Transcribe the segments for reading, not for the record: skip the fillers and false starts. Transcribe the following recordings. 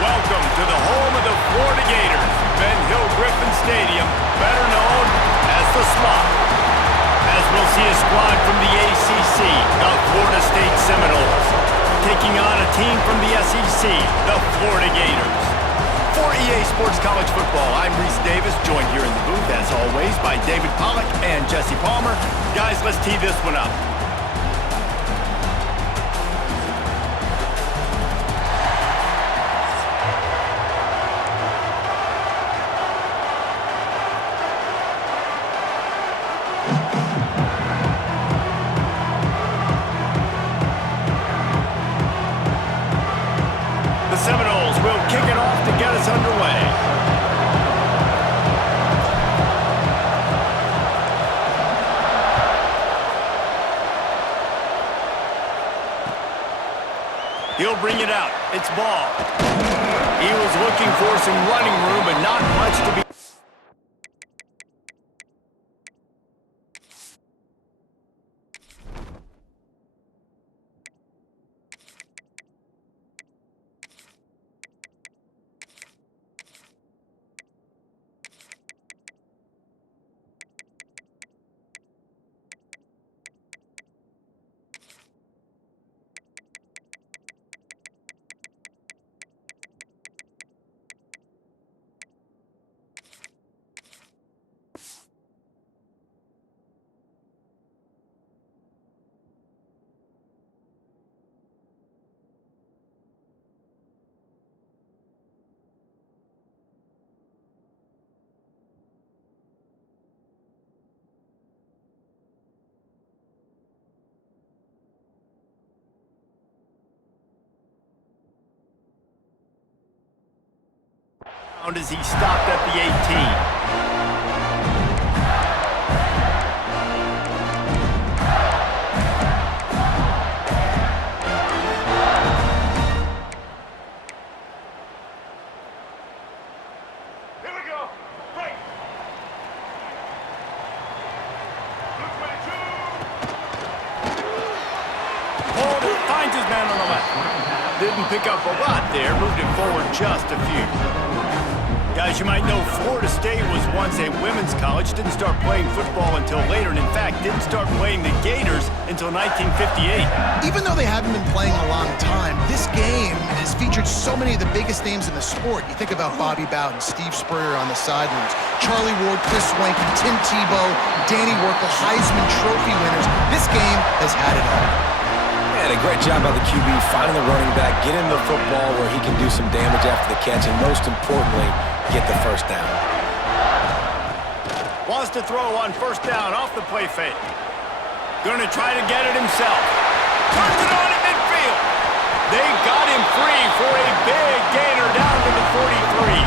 Welcome to the home of the Florida Gators, Ben Hill Griffin Stadium, better known as the Swamp. As we'll see a squad from the ACC, the Florida State Seminoles, taking on a team from the SEC, the Florida Gators. For EA Sports College Football, I'm Reese Davis, joined here in the booth, as always, by David Pollack and Jesse Palmer. Guys, let's tee this one up. Seminoles will kick it off to get us underway. He'll bring it out. It's ball. He was looking for some running room, but not much to be... as he stopped at the 18. Here we go. Break. Hold it, finds his man on the left. Didn't pick up a lot there, moved it forward just a few. Guys, you might know Florida State was once a women's college, didn't start playing football until later, and in fact, didn't start playing the Gators until 1958. Even though they haven't been playing a long time, this game has featured so many of the biggest names in the sport. You think about Bobby Bowden, Steve Spurrier on the sidelines, Charlie Ward, Chris Swanky, Tim Tebow, Danny Werkel, Heisman Trophy winners. This game has had it all. And a great job by the QB, finding the running back, get him the football where he can do some damage after the catch, and most importantly, get the first down. Wants to throw on first down off the play fake. Going to try to get it himself. Turns it on at midfield. They got him free for a big gainer down to the 43.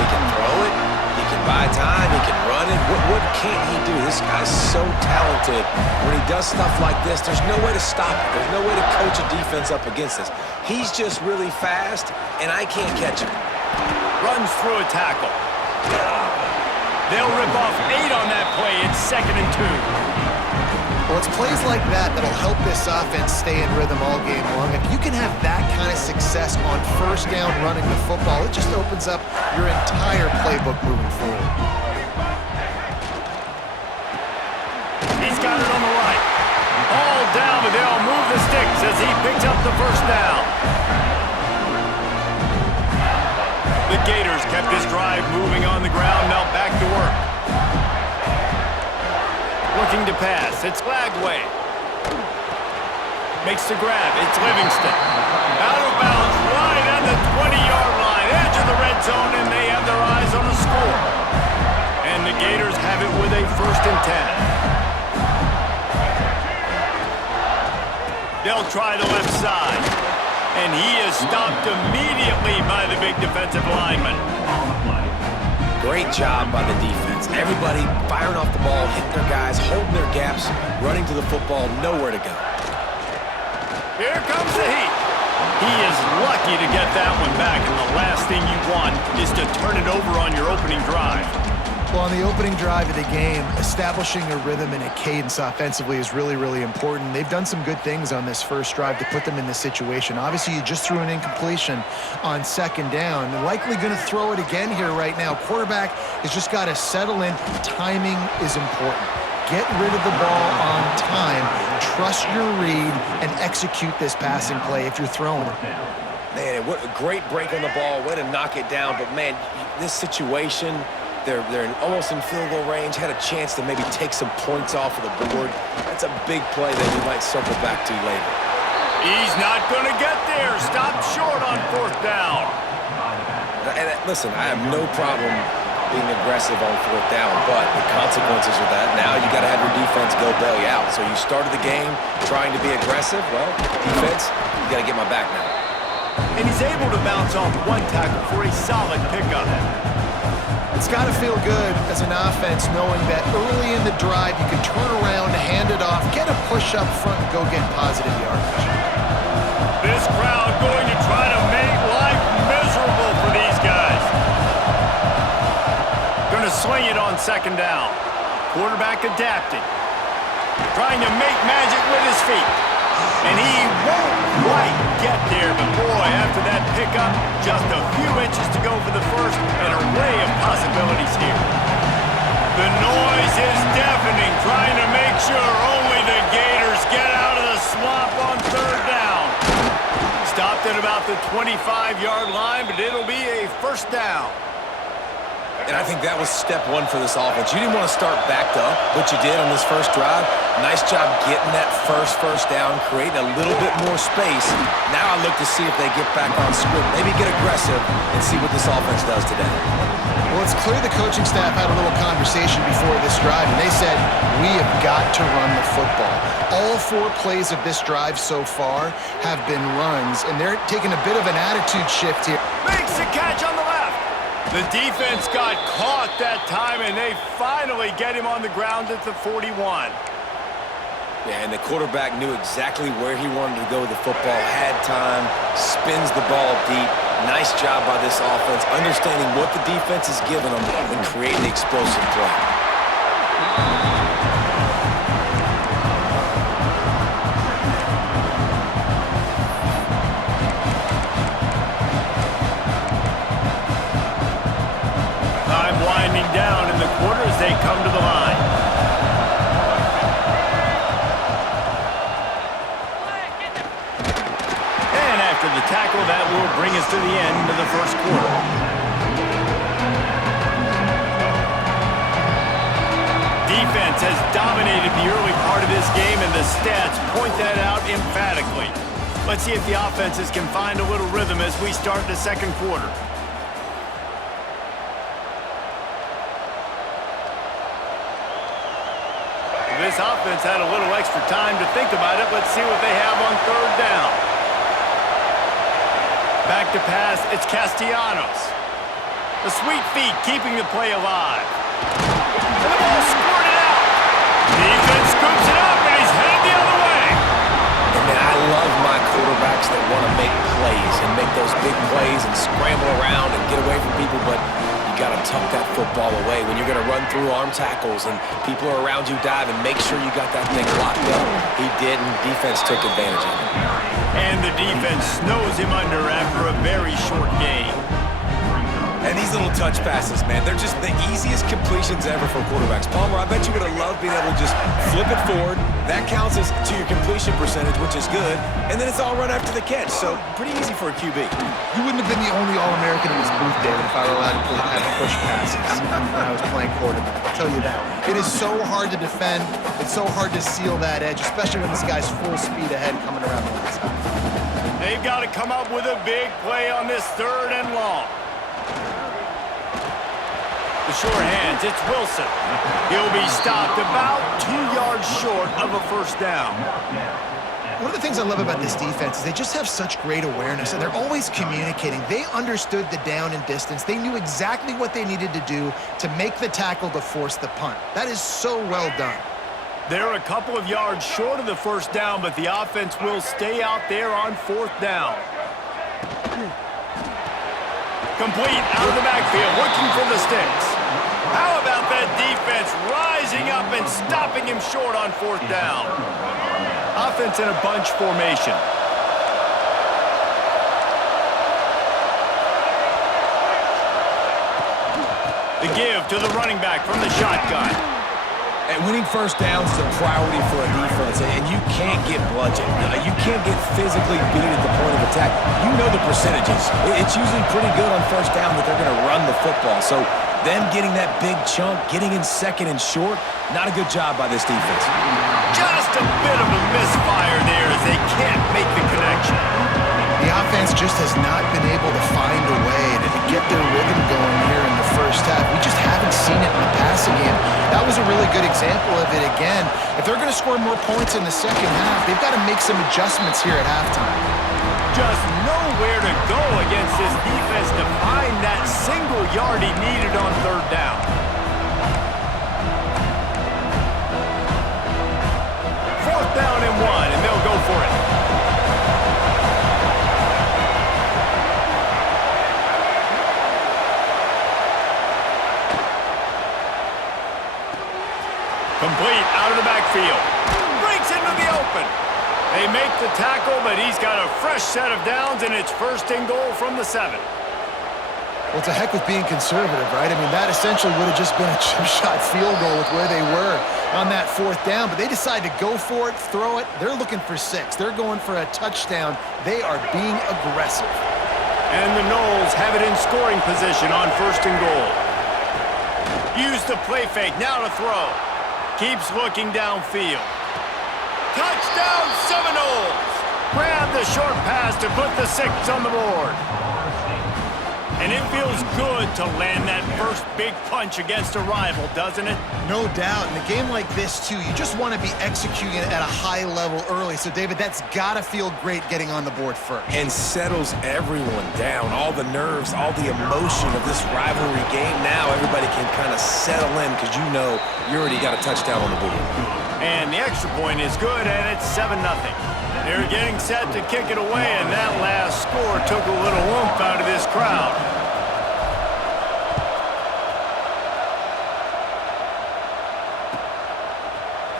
He can throw it. He can buy time. He can run it. What can't he do? This guy's so talented. When he does stuff like this, there's no way to stop it. There's no way to coach a defense up against this. He's just really fast, and I can't catch him. Runs through a tackle. They'll rip off 8 on that play. It's 2nd and 2. Well, it's plays like that that'll help this offense stay in rhythm all game long. If you can have that kind of success on first down running the football, it just opens up your entire playbook moving forward. He's got it on the right. All down, but they'll move the sticks as he picks up the first down. The Gators kept this drive moving on the ground, now back to work. Looking to pass, it's Lagway. Makes the grab, it's Livingston. Out of bounds, right on the 20-yard line, edge of the red zone, and they have their eyes on the score. And the Gators have it first and 10. They'll try the left side. And he is stopped immediately by the big defensive lineman. Great job by the defense. Everybody firing off the ball, hitting their guys, holding their gaps, running to the football, nowhere to go. Here comes the heat. He is lucky to get that one back, and the last thing you want is to turn it over on your opening drive. Well, on the opening drive of the game, establishing a rhythm and a cadence offensively is really, really important. They've done some good things on this first drive to put them in this situation. Obviously, you just threw an incompletion on second down. They're likely going to throw it again here right now. Quarterback has just got to settle in. Timing is important. Get rid of the ball on time. Trust your read and execute this passing play if you're throwing it. Man, what a great break on the ball. Way to knock it down. But, man, this situation, they're almost in field goal range, had a chance to maybe take some points off of the board. That's a big play that we might circle back to later. He's not going to get there. Stopped short on fourth down. And listen, I have no problem being aggressive on fourth down, but the consequences of that, now you got to have your defense go bail you out. So you started the game trying to be aggressive. Well, defense, you got to get my back now. And he's able to bounce off one tackle for a solid pickup. It's got to feel good as an offense knowing that early in the drive you can turn around, hand it off, get a push up front, and go get positive yardage. This crowd going to try to make life miserable for these guys. Going to sling it on second down. Quarterback adapting. Trying to make magic with his feet. And he won't quite get there, but boy, after that pickup, just a few inches to go for the first, an array of possibilities here. The noise is deafening, trying to make sure only the Gators get out of the swamp on third down. Stopped at about the 25-yard line, but it'll be a first down. And I think that was step one for this offense. You didn't want to start backed up, but you did on this first drive. Nice job getting that first down, creating a little bit more space. Now I look to see if they get back on script, maybe get aggressive and see what this offense does today. Well, it's clear the coaching staff had a little conversation before this drive, and they said, we have got to run the football. All 4 plays of this drive so far have been runs, and they're taking a bit of an attitude shift here. Makes the catch on the left. The defense got caught that time, and they finally get him on the ground at the 41. Yeah, and the quarterback knew exactly where he wanted to go with the football, had time, spins the ball deep. Nice job by this offense, understanding what the defense is giving them and creating the explosive play. Time winding down in the quarter as they come to the line. And after the tackle, that will bring us to the end of the first quarter. Defense has dominated the early part of this game, and the stats point that out emphatically. Let's see if the offenses can find a little rhythm as we start the second quarter. This offense had a little extra time to think about it. Let's see what they have on third down. Back to pass, it's Castellanos. The sweet feet keeping the play alive. And the ball squirted out. Defense scoops it up, and he's headed the other way. And man, I love my quarterbacks that want to make plays and make those big plays and scramble around and get away from people, but you got to tuck that football away when you're going to run through arm tackles and people are around you diving. Make sure you got that thing locked up. He did, and defense took advantage of it. And the defense snows him under after a very short game. And these little touch passes, man, they're just the easiest completions ever for quarterbacks. Palmer, I bet you would have loved being able to just flip it forward. That counts as to your completion percentage, which is good. And then it's all run after the catch, so pretty easy for a QB. You wouldn't have been the only All-American in this booth, David, if I were allowed to have push passes when I was playing quarterback. I'll tell you that. It is so hard to defend. It's so hard to seal that edge, especially when this guy's full speed ahead coming around the outside. They've got to come up with a big play on this third and long. The the sure hands. It's Wilson. He'll be stopped about 2 yards short of a first down. One of the things I love about this defense is they just have such great awareness, and they're always communicating. They understood the down and distance. They knew exactly what they needed to do to make the tackle to force the punt. That is so well done. They're a couple of yards short of the first down, but the offense will stay out there on fourth down. Complete out of the backfield, looking for the sticks. How about that defense rising up and stopping him short on fourth down? Offense in a bunch formation. The give to the running back from the shotgun. And winning first downs is a priority for a defense, and you can't get bludgeoned. You can't get physically beat at the point of attack. You know the percentages. It's usually pretty good on first down that they're going to run the football. So them getting that big chunk, getting in second and short, not a good job by this defense. Just a bit of a misfire there as they can't make the connection. The offense just has not been able to find a way to get their rhythm going here in the first half. We just haven't seen it in the passing game. That was a really good example of it again. If they're going to score more points in the second half, they've got to make some adjustments here at halftime. Just nowhere to go against this defense to find that single yard he needed on third down. Fourth down and 1, and they'll go for it. Complete out of the backfield. Breaks into the open. They make the tackle, but he's got a fresh set of downs, and it's first and goal from the 7. Well, it's a heck with being conservative, right? I mean, that essentially would have just been a chip shot field goal with where they were on that fourth down, but they decide to go for it, throw it. They're looking for 6. They're going for a touchdown. They are being aggressive. And the Noles have it in scoring position on first and goal. Use the play fake, now to throw. Keeps looking downfield. Touchdown Seminoles! Grab the short pass to put the 6 on the board. And it feels good to land that first big punch against a rival, doesn't it? No doubt. In a game like this, too, you just want to be executing it at a high level early. So, David, that's got to feel great getting on the board first. And settles everyone down. All the nerves, all the emotion of this rivalry game. Now everybody can kind of settle in because you know you already got a touchdown on the board. And the extra point is good, and it's 7-0. They're getting set to kick it away, and that last score took a little oomph out of this crowd.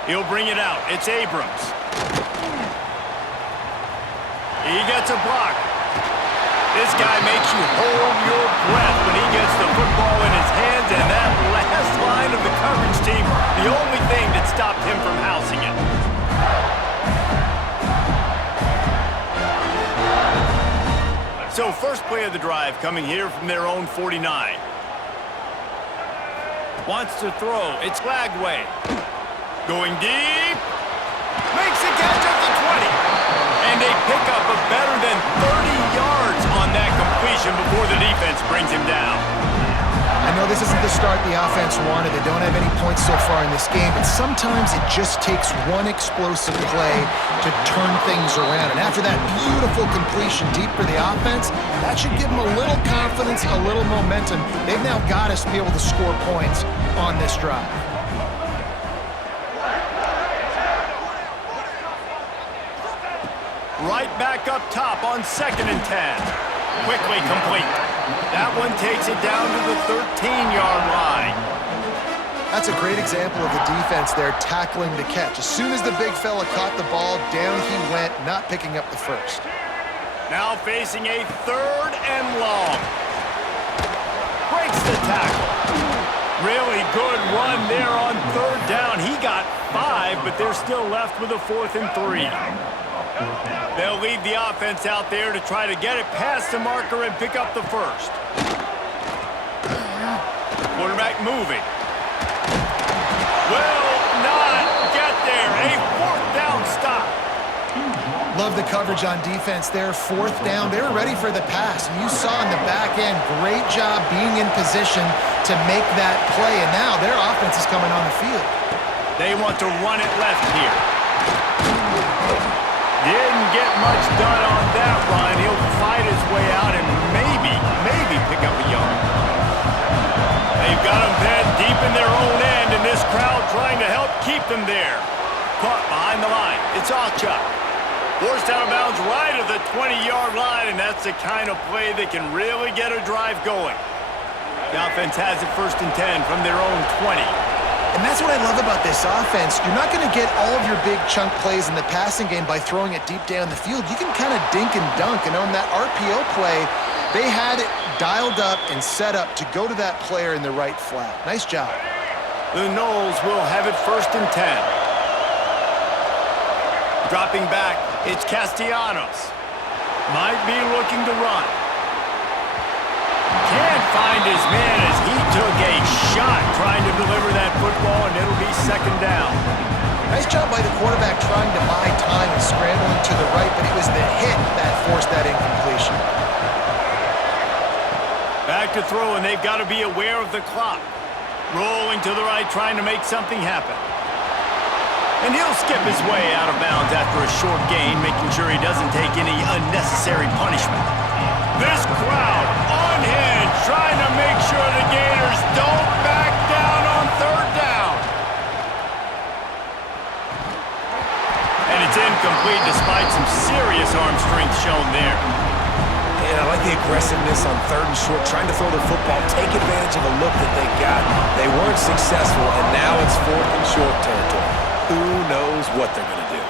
He'll bring it out. It's Abrams. He gets a block. This guy makes you hold your breath when he gets the football in his hands, and that last line of the coverage team, the only thing that stopped him from housing it. So first play of the drive coming here from their own 49. Wants to throw. It's Lagway. Going deep. Makes the catch at the 20. And they pick up a better than 30 yards on that completion before the defense brings him down. I know this isn't the start the offense wanted. They don't have any points so far in this game, but sometimes it just takes one explosive play to turn things around. And after that beautiful completion deep for the offense, that should give them a little confidence, a little momentum. They've now got us to be able to score points on this drive. Right back up top on 2nd and 10. Quickly complete. That one takes it down to the 13-yard line. That's a great example of the defense there tackling the catch. As soon as the big fella caught the ball, down he went, not picking up the first. Now facing a 3rd and long. Breaks the tackle. Really good run there on 3rd down. He got 5, but they're still left with a 4th and 3. They'll leave the offense out there to try to get it past the marker and pick up the first. Quarterback moving. Will not get there. A 4th down stop. Love the coverage on defense there. Fourth down. They were ready for the pass. And you saw in the back end, great job being in position to make that play. And now their offense is coming on the field. They want to run it left here. Didn't get much done on that run. He'll fight his way out and maybe pick up a yard. They've got him bent deep in their own end, and this crowd trying to help keep them there. Caught behind the line. It's Achuk. Forced out of bounds right at the 20-yard line, and that's the kind of play that can really get a drive going. The offense has it 1st and 10 from their own 20. And that's what I love about this offense. You're not going to get all of your big chunk plays in the passing game by throwing it deep down the field. You can kind of dink and dunk, and on that RPO play, they had it dialed up and set up to go to that player in the right flat. Nice job. The Noles will have it 1st and 10. Dropping back, it's Castellanos. Might be looking to run. Can't find his man as he took a shot trying to deliver that football, and it'll be 2nd down. Nice job by the quarterback trying to buy time and scrambling to the right, but it was the hit that forced that incompletion. Back to throw, and they've got to be aware of the clock. Rolling to the right, trying to make something happen. And he'll skip his way out of bounds after a short gain, making sure he doesn't take any unnecessary punishment. This crowd unhinged, trying to make sure the Gators don't back down on 3rd down. And it's incomplete despite some serious arm strength shown there. And I like the aggressiveness on 3rd and short, trying to throw the football, take advantage of the look that they got. They weren't successful, and now it's 4th and short territory. Who knows what they're going to do?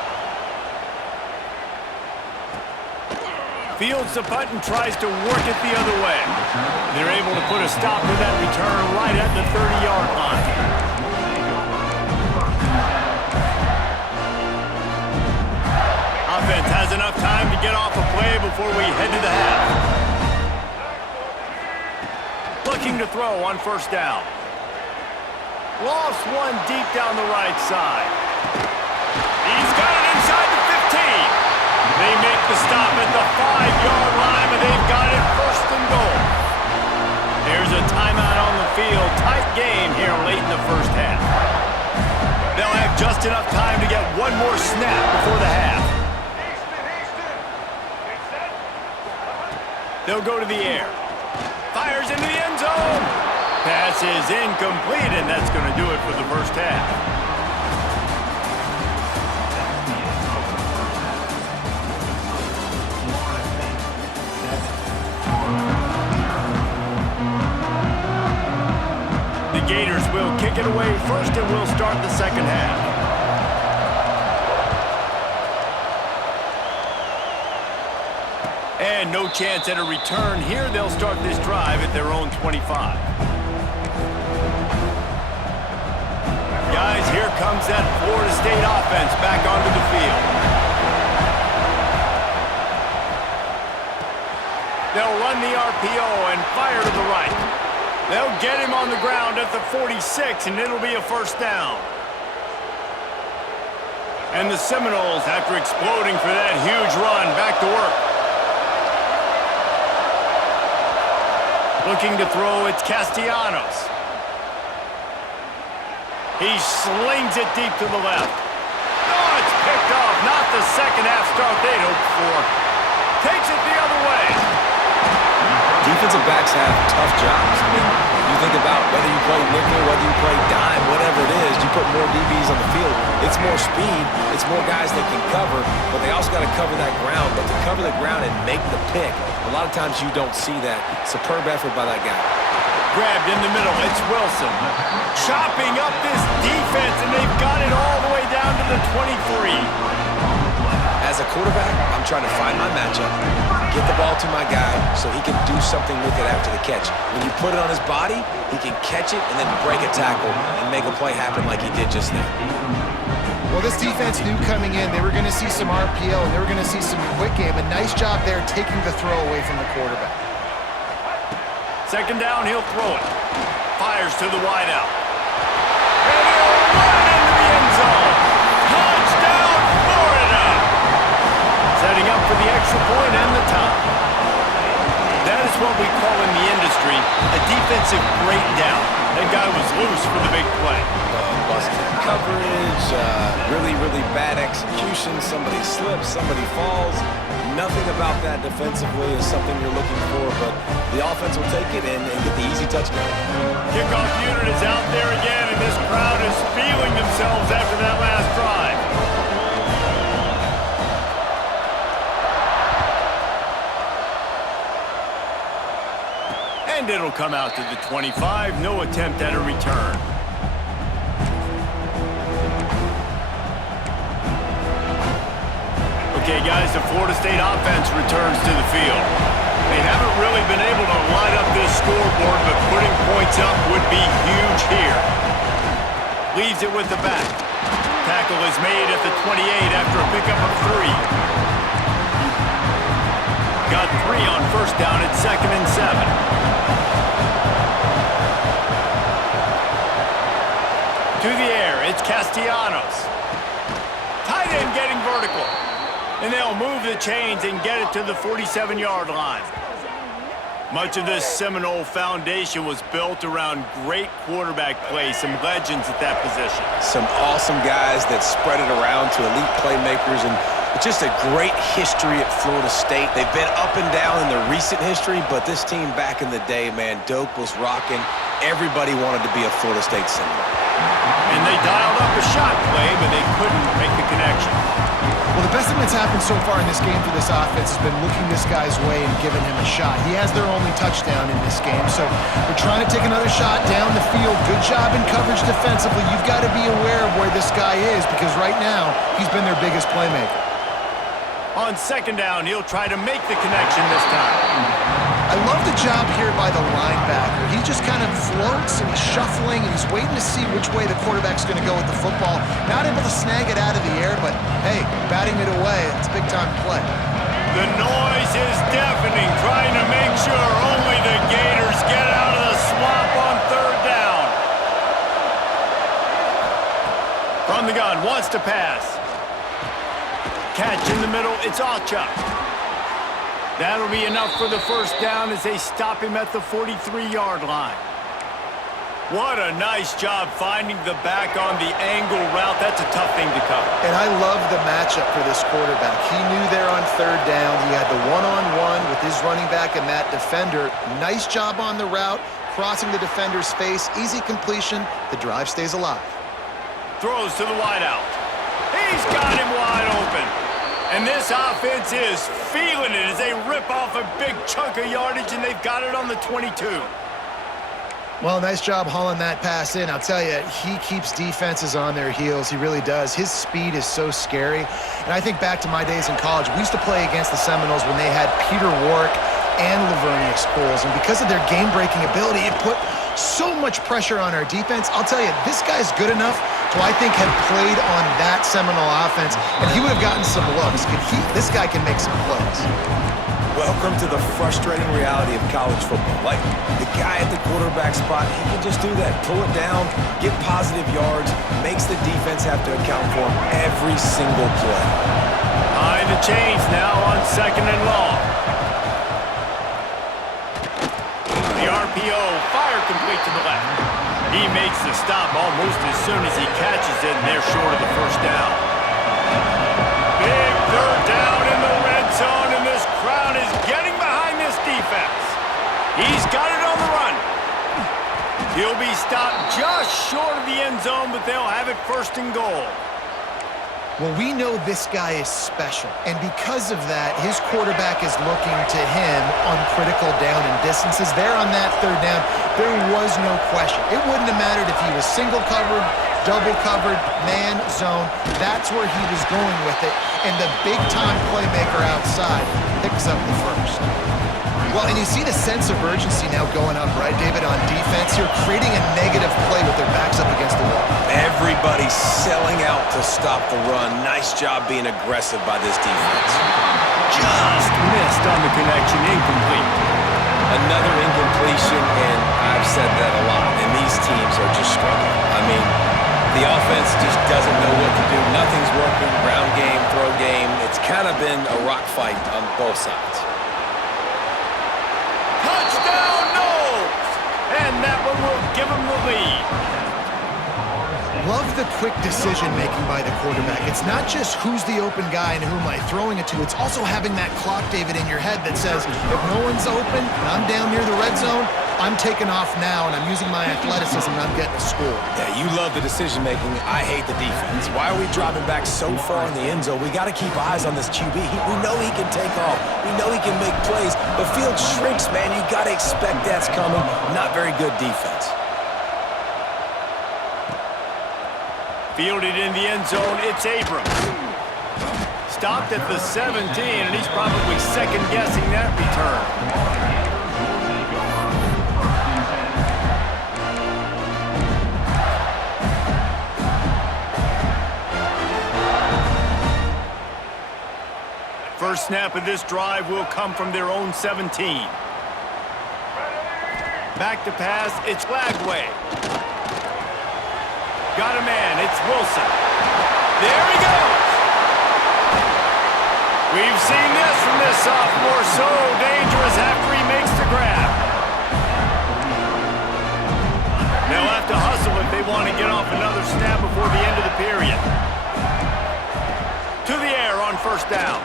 Fields the punt and tries to work it the other way. They're able to put a stop to that return right at the 30-yard line. Offense has enough time to get off a play before we head to the half. Looking to throw on 1st down. Lost one deep down the right side. He's got it inside the 15. They make the stop at the 5-yard line, but they've got it 1st and goal. There's a timeout on the field. Tight game here late in the 1st half. They'll have just enough time to get one more snap before the half. They'll go to the air. Fires into the end zone. Pass is incomplete, and that's going to do it for the 1st half. The Gators will kick it away first, and we'll start the 2nd half. And no chance at a return here. They'll start this drive at their own 25. Guys, here comes that Florida State offense back onto the field. They'll run the RPO and fire to the right. They'll get him on the ground at the 46, and it'll be a 1st down. And the Seminoles, after exploding for that huge run, back to work. Looking to throw, it's Castellanos. He slings it deep to the left. Oh, it's picked off. Not the 2nd half start they'd hoped for. Takes it the other way. Defensive backs have tough jobs. I mean, you think about whether you play nickel, whether you play dime, whatever it is, you put more DBs on the field. It's more speed. It's more guys that can cover, but they also got to cover that ground. But to cover the ground and make the pick, a lot of times you don't see that. Superb effort by that guy. Grabbed in the middle, it's Wilson. Chopping up this defense, and they've got it all the way down to the 23. As a quarterback, I'm trying to find my matchup, get the ball to my guy so he can do something with it after the catch. When you put it on his body, he can catch it and then break a tackle and make a play happen like he did just now. Well, this defense knew coming in they were going to see some RPO and they were going to see some quick game. A nice job there taking the throw away from the quarterback. 2nd down, he'll throw it. Fires to the wideout. And he'll run into the end zone. Touchdown, Florida! point and the tie. That is what we call in the industry a defensive breakdown. That guy was loose for the big play. Busted coverage, really, really bad execution. Somebody slips, somebody falls. Nothing about that defensively is something you're looking for, but the offense will take it and get the easy touchdown. Kickoff unit is out there again, and this crowd is feeling themselves after that last drive. And it'll come out to the 25. No attempt at a return. Okay, guys, the Florida State offense returns to the field. They haven't really been able to light up this scoreboard, but putting points up would be huge here. Leaves it with the back. Tackle is made at the 28 after a pickup of 3. Got 3 on first down at 2nd and 7. To the air, it's Castellanos. Tight end getting vertical. And they'll move the chains and get it to the 47-yard line. Much of this Seminole foundation was built around great quarterback play, some legends at that position. Some awesome guys that spread it around to elite playmakers, and just a great history at Florida State. They've been up and down in the recent history, but this team back in the day, man, Doak was rocking. Everybody wanted to be a Florida State Seminole. And they dialed up a shot play, but they couldn't make the connection. Well, the best thing that's happened so far in this game for this offense has been looking this guy's way and giving him a shot. He has their only touchdown in this game, so they're trying to take another shot down the field. Good job in coverage defensively. You've got to be aware of where this guy is because right now he's been their biggest playmaker. On 2nd down, he'll try to make the connection this time. I love the job here by the linebacker. He just kind of floats and he's shuffling and he's waiting to see which way the quarterback's going to go with the football. Not able to snag it out of the air, but hey, batting it away, it's a big-time play. The noise is deafening, trying to make sure only the Gators get out of the swamp on 3rd down. From the gun, wants to pass. Catch in the middle, it's Alchuk. That'll be enough for the first down as they stop him at the 43-yard line. What a nice job finding the back on the angle route. That's a tough thing to cover. And I love the matchup for this quarterback. He knew there on 3rd down. He had the one-on-one with his running back and that defender. Nice job on the route, crossing the defender's face. Easy completion. The drive stays alive. Throws to the wideout. He's got him wide open. And this offense is feeling it as they rip off a big chunk of yardage, and they've got it on the 22. Well, nice job hauling that pass in. I'll tell you, he keeps defenses on their heels. He really does. His speed is so scary. And I think back to my days in college. We used to play against the Seminoles when they had Peter Warrick and Lavernius Coles. And because of their game-breaking ability, it put so much pressure on our defense. I'll tell you, this guy's good enough to, I think, have played on that Seminole offense, and he would have gotten some looks. This guy can make some plays. Welcome to the frustrating reality of college football. Like, the guy at the quarterback spot, he can just do that. Pull it down, get positive yards, makes the defense have to account for him every single play. Behind the chains now on 2nd and long. The RPO, fire complete to the left. He makes the stop almost as soon as he catches it, and they're short of the first down. Big 3rd down in the red zone, and this crowd is getting behind this defense. He's got it on the run. He'll be stopped just short of the end zone, but they'll have it 1st and goal. Well, we know this guy is special, and because of that, his quarterback is looking to him on critical down and distances. There on that 3rd down, there was no question. It wouldn't have mattered if he was single covered, double covered, man, zone. That's where he was going with it, and the big-time playmaker outside picks up the first. Well, and you see the sense of urgency now going up, right, David, on defense. You're creating a negative play with their backs up against the wall. Everybody's selling out to stop the run. Nice job being aggressive by this defense. Just missed on the connection, incomplete. Another incompletion, and I've said that a lot, and these teams are just struggling. I mean, The offense just doesn't know what to do. Nothing's working. Ground game, throw game. It's kind of been a rock fight on both sides. Touchdown, Knowles! And that one will give them the lead. Love the quick decision-making by the quarterback. It's not just who's the open guy and who am I throwing it to. It's also having that clock, David, in your head that says, if no one's open and I'm down near the red zone, I'm taking off now and I'm using my athleticism and I'm getting a score. Yeah, you love the decision-making. I hate the defense. Why are we driving back so far in the end zone? We got to keep eyes on this QB. We know he can take off. We know he can make plays. The field shrinks, man. You got to expect that's coming. Not very good defense. Fielded in the end zone, it's Abrams. Stopped at the 17, and he's probably second-guessing that return. First snap of this drive will come from their own 17. Back to pass, it's Lagway. Got a man, it's Wilson. There he goes! We've seen this from this sophomore, so dangerous after he makes the grab. They'll have to hustle if they want to get off another snap before the end of the period. To the air on first down.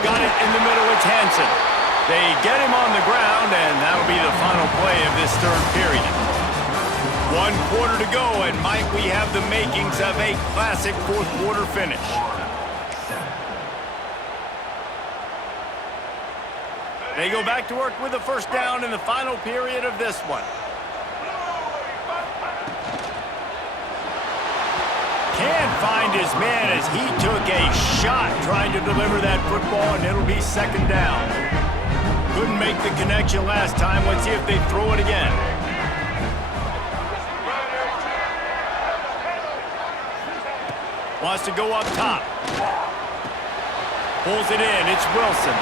Got it in the middle, it's Hansen. They get him on the ground, and that'll be the final play of this third period. 1 quarter to go, and might we have the makings of a classic fourth quarter finish. They go back to work with the first down in the final period of this one. Can't find his man as he took a shot trying to deliver that football, and it'll be second down. Couldn't make the connection last time. Let's see if they throw it again. Wants to go up top. Pulls it in. It's Wilson.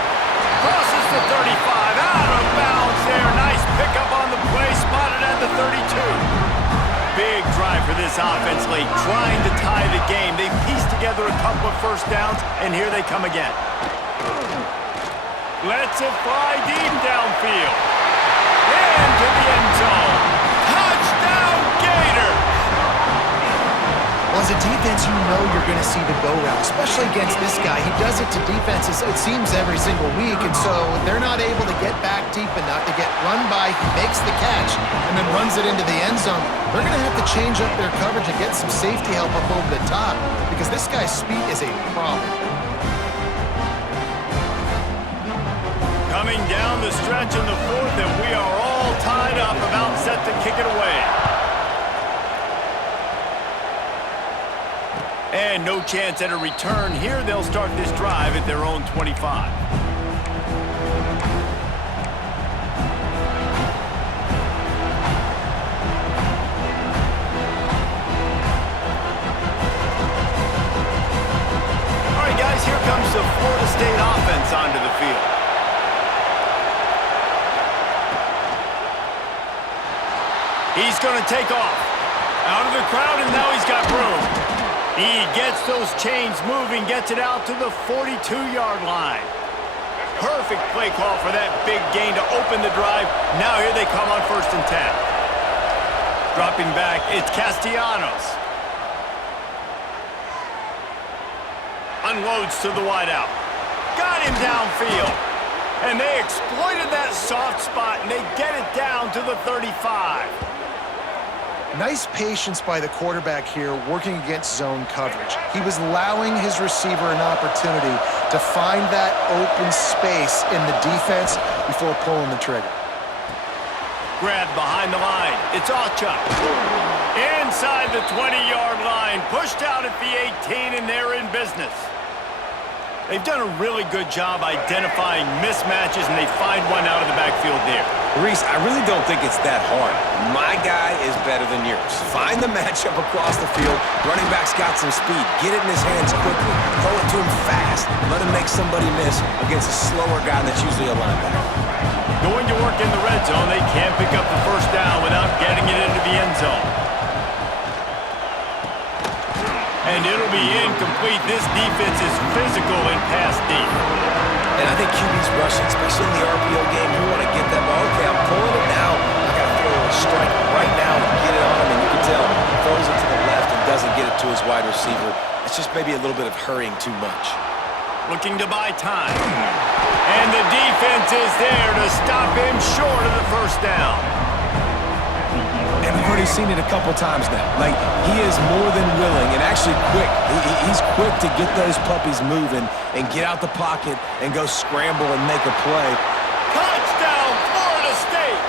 Crosses the 35. Out of bounds there. Nice pickup on the play. Spotted at the 32. Big drive for this offense late. Trying to tie the game. They pieced together a couple of first downs, and here they come again. Lets it fly deep downfield. Into the end zone. Touchdown, Gators! Well, as a defense, you know you're going to see the go route, especially against this guy. He does it to defenses, it seems, every single week, and so they're not able to get back deep enough to get run by. He makes the catch and then runs it into the end zone. They're going to have to change up their coverage and get some safety help up over the top because this guy's speed is a problem. Coming down the stretch in the fourth, and we are all tied up, about set to kick it away. And no chance at a return here. They'll start this drive at their own 25. All right, guys, here comes the Florida State offense onto the field. He's going to take off. Out of the crowd, and now he's got room. He gets those chains moving, gets it out to the 42-yard line. Perfect play call for that big gain to open the drive. Now here they come on 1st and 10. Dropping back, it's Castellanos. Unloads to the wideout. Got him downfield. And they exploited that soft spot, and they get it down to the 35. Nice patience by the quarterback here working against zone coverage. He was allowing his receiver an opportunity to find that open space in the defense before pulling the trigger. Grab behind the line. It's Ochuk. Inside the 20-yard line. Pushed out at the 18, and they're in business. They've done a really good job identifying mismatches, and they find one out of the backfield there. Reese, I really don't think it's that hard. My guy is better than yours. Find the matchup across the field. Running back's got some speed. Get it in his hands quickly. Throw it to him fast. Let him make somebody miss against a slower guy that's usually a linebacker. Going to work in the red zone. They can't pick up the first down without getting it into the end zone. And it'll be incomplete. This defense is physical and pass deep. And I think QB's rushing, especially in the RPO game. You want to get that ball. Okay, I'm pulling it now. I got to throw a strike right now and get it on him. And you can tell, throws it to the left and doesn't get it to his wide receiver. It's just maybe a little bit of hurrying too much. Looking to buy time. And the defense is there to stop him short of the first down. And we've already seen it a couple times now. Like, he is more than willing and actually quick. He's quick to get those puppies moving and get out the pocket and go scramble and make a play. Touchdown, Florida State!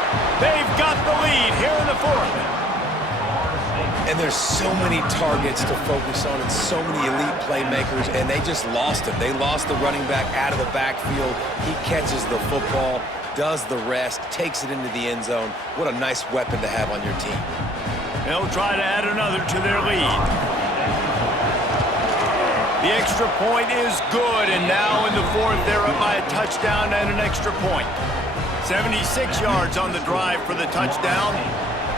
They've got the lead here in the fourth. And there's so many targets to focus on and so many elite playmakers, and they just lost him. They lost the running back out of the backfield. He catches the football, does the rest, takes it into the end zone. What a nice weapon to have on your team. They'll try to add another to their lead. The extra point is good, and now in the fourth, they're up by a touchdown and an extra point. 76 yards on the drive for the touchdown.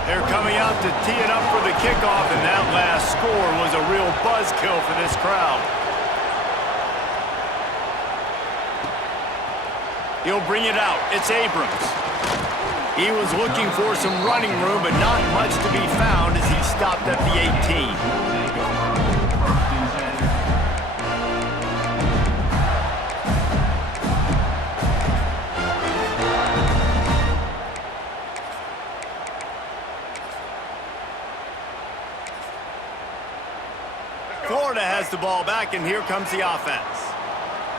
They're coming out to tee it up for the kickoff, and that last score was a real buzzkill for this crowd. He'll bring it out. It's Abrams. He was looking for some running room, but not much to be found as he stopped at the 18. Florida has the ball back, and here comes the offense.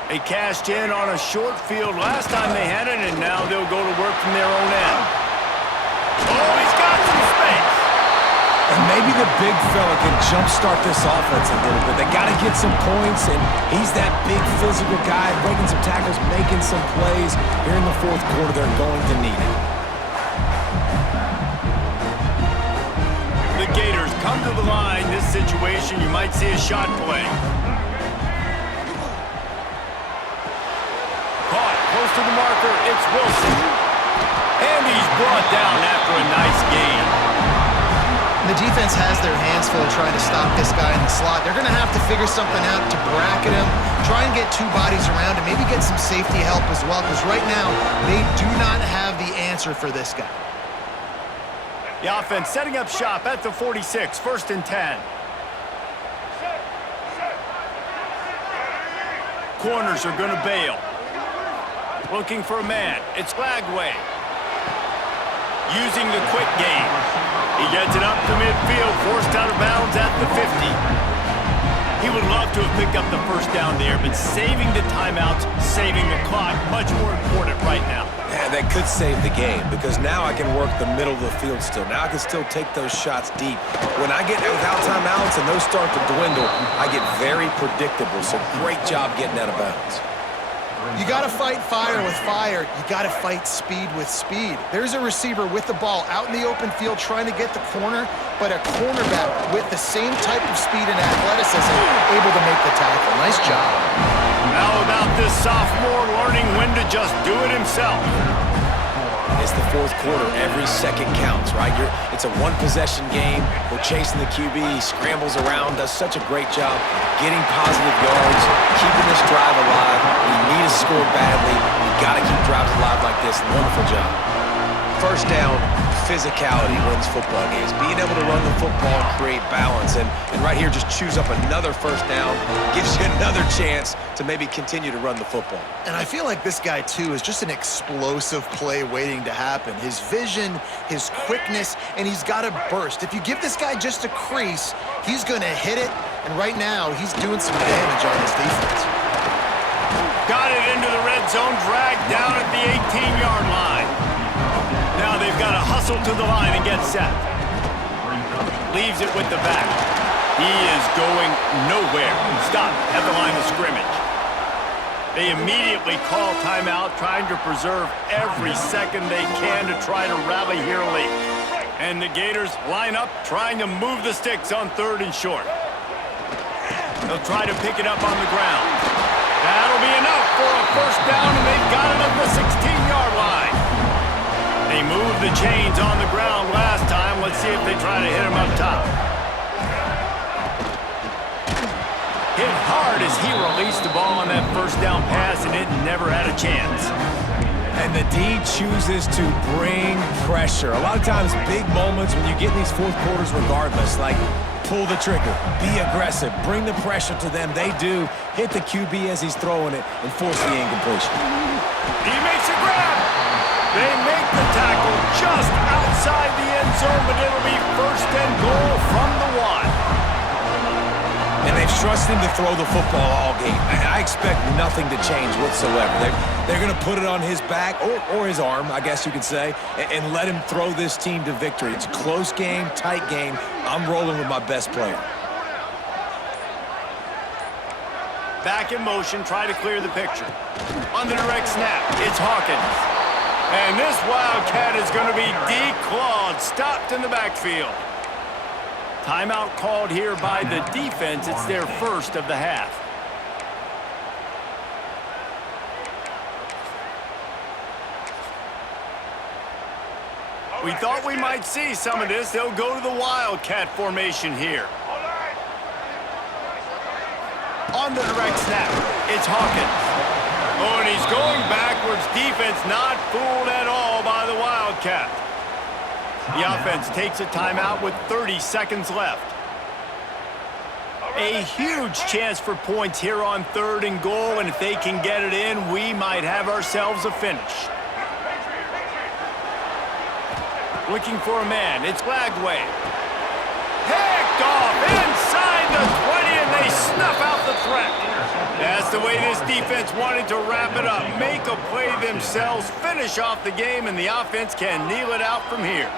They cashed in on a short field last time they had it, and now they'll go to work from their own end. Oh, he's got some space. And maybe the big fella can jumpstart this offense a little bit. They got to get some points, and he's that big physical guy, breaking some tackles, making some plays. Here in the fourth quarter, they're going to need it. The Gators come to the line. This situation, you might see a shot play. Caught close to the marker. It's Wilson. And he's brought down after a nice gain. The defense has their hands full trying to stop this guy in the slot. They're going to have to figure something out to bracket him, try and get two bodies around him, maybe get some safety help as well, because right now they do not have the answer for this guy. The offense setting up shop at the 46, 1st and 10. Corners are going to bail. Looking for a man. It's Lagway. Using the quick game. He gets it up to midfield, forced out of bounds at the 50. He would love to have picked up the first down there, but saving the timeouts, saving the clock, much more important right now. Yeah, that could save the game, because now I can work the middle of the field still. Now I can still take those shots deep. When I get without timeouts and those start to dwindle, I get very predictable. So great job getting out of bounds. You got to fight fire with fire. You got to fight speed with speed. There's a receiver with the ball out in the open field trying to get the corner, but a cornerback with the same type of speed and athleticism able to make the tackle. Nice job. How about this sophomore learning when to just do it himself? It's the fourth quarter. Every second counts, right? It's a one-possession game. We're chasing the QB. He scrambles around, does such a great job getting positive yards, keeping this drive alive. We need to score badly. We got to keep drives alive like this. Wonderful job. First down, physicality wins football games. Being able to run the football and create balance. And right here, just choose up another first down. Gives you another chance to maybe continue to run the football. And I feel like this guy, too, is just an explosive play waiting to happen. His vision, his quickness, and he's got a burst. If you give this guy just a crease, he's going to hit it. And right now, he's doing some damage on his defense. Got it into the red zone, dragged down at the 18-yard line. Now they've got to hustle to the line and get set. Leaves it with the back. He is going nowhere. Stop at the line of scrimmage. They immediately call timeout, trying to preserve every second they can to try to rally here late. And the Gators line up, trying to move the sticks on 3rd and short. They'll try to pick it up on the ground. That'll be enough for a first down, and they've got it at the 16-yard line. They moved the chains on the ground last time. Let's see if they try to hit him up top. hit hard as he released the ball on that first down pass, and it never had a chance. And the D chooses to bring pressure. A lot of times, big moments when you get in these fourth quarters regardless, like pull the trigger, be aggressive, bring the pressure to them. They do. Hit the QB as he's throwing it and force the incompletion. He makes a grab. They make the tackle just outside the end zone, but it'll be first and goal from the 1. And they've trusted him to throw the football all game. And I expect nothing to change whatsoever. They're going to put it on his back, or his arm, I guess you could say, and let him throw this team to victory. It's a close game, tight game. I'm rolling with my best player. Back in motion, try to clear the picture. On the direct snap, it's Hawkins. And this Wildcat is going to be declawed, stopped in the backfield. Timeout called here by the defense. It's their first of the half. We thought we might see some of this. They'll go to the Wildcat formation here. On the direct snap, it's Hawkins. Oh, and he's going backwards. Defense not fooled at all by the Wildcat. The offense takes a timeout with 30 seconds left. A huge chance for points here on 3rd and goal, and if they can get it in, we might have ourselves a finish. Looking for a man, it's Lagway. Picked off inside the 20, and they snuff out the threat. That's the way this defense wanted to wrap it up. Make a play themselves, finish off the game, and the offense can kneel it out from here.